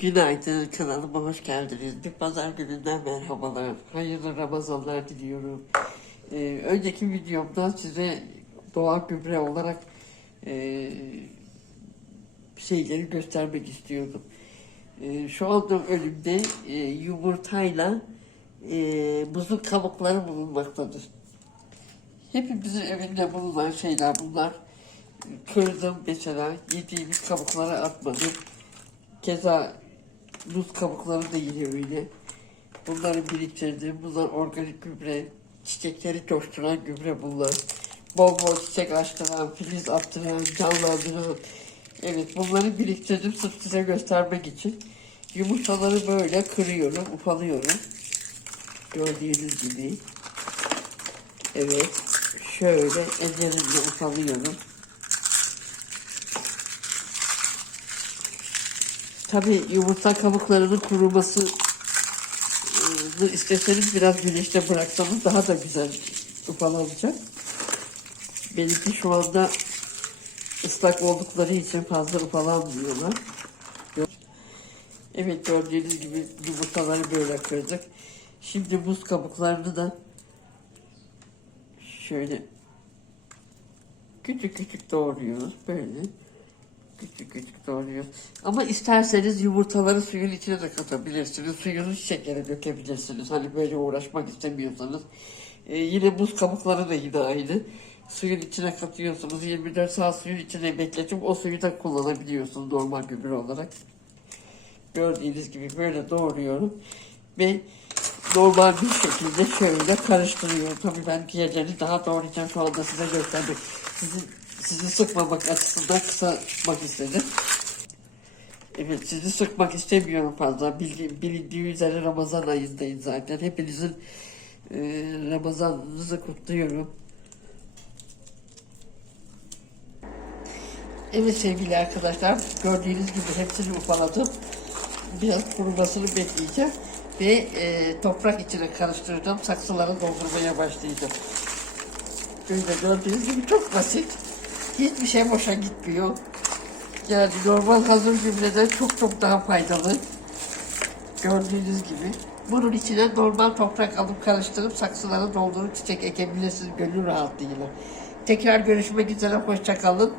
Günaydın kanalıma hoş geldiniz. Bir pazar gününden merhabalar. Hayırlı Ramazanlar diliyorum. Ee, önceki videomda size doğal gübre olarak e, şeyleri göstermek istiyordum. E, şu anda önümde e, yumurtayla e, buzun kabukları bulunmaktadır. Hepimizin evinde bulunan şeyler bunlar. Kırdım mesela, yediğimiz kabukları atmadım. Keza buz kabukları da yine öyle. Bunları biriktirdim. Bunlar organik gübre. Çiçekleri coşturan gübre bunlar. Bol bol çiçek açtıran, filiz attıran, canlandıran. Evet bunları biriktirdim sırf size göstermek için. Yumurtaları böyle kırıyorum, ufalıyorum. Gördüğünüz gibi. Evet. Şöyle ellerimle ufalıyorum. Tabii yumurta kabuklarının kuruması e, isteseniz biraz güneşte bıraksanız daha da güzel ufalanacak. Benimki şu anda ıslak oldukları için fazla ufalanmıyorlar. Evet gördüğünüz gibi yumurtaları böyle kırdık. Şimdi buz kabuklarını da şöyle küçük küçük doğruyoruz böyle. Küçük küçük doğruyoruz. Ama isterseniz yumurtaları suyun içine de katabilirsiniz. Suyunu şekere dökebilirsiniz. Hani böyle uğraşmak istemiyorsanız. Ee, yine buz kabukları da yine aynı. Suyun içine katıyorsunuz. 24 saat suyun içine bekletip o suyu da kullanabiliyorsunuz normal gübre olarak. Gördüğünüz gibi böyle doğruyorum. Ve normal bir şekilde şöyle karıştırıyorum. Tabii ben diğerlerini daha doğrayacağım şu anda size göstermek. Sizi, sizi sıkmamak açısından kısaltmak istedim. Evet sizi sıkmak istemiyorum fazla. Bildiğim, bilindiği üzere Ramazan ayındayım zaten. Hepinizin e, Ramazanınızı kutluyorum. Evet sevgili arkadaşlar gördüğünüz gibi hepsini ufaladım. Biraz kurumasını bekleyeceğim. Ve e, toprak içine karıştıracağım. Saksıları doldurmaya başlayacağım. Böyle gördüğünüz gibi çok basit. Hiçbir şey boşa gitmiyor. Yani normal hazır gübreden çok çok daha faydalı. Gördüğünüz gibi. Bunun içine normal toprak alıp karıştırıp saksılara doldurup çiçek ekebilirsiniz gönül rahatlığıyla. Tekrar görüşmek üzere. Hoşça kalın.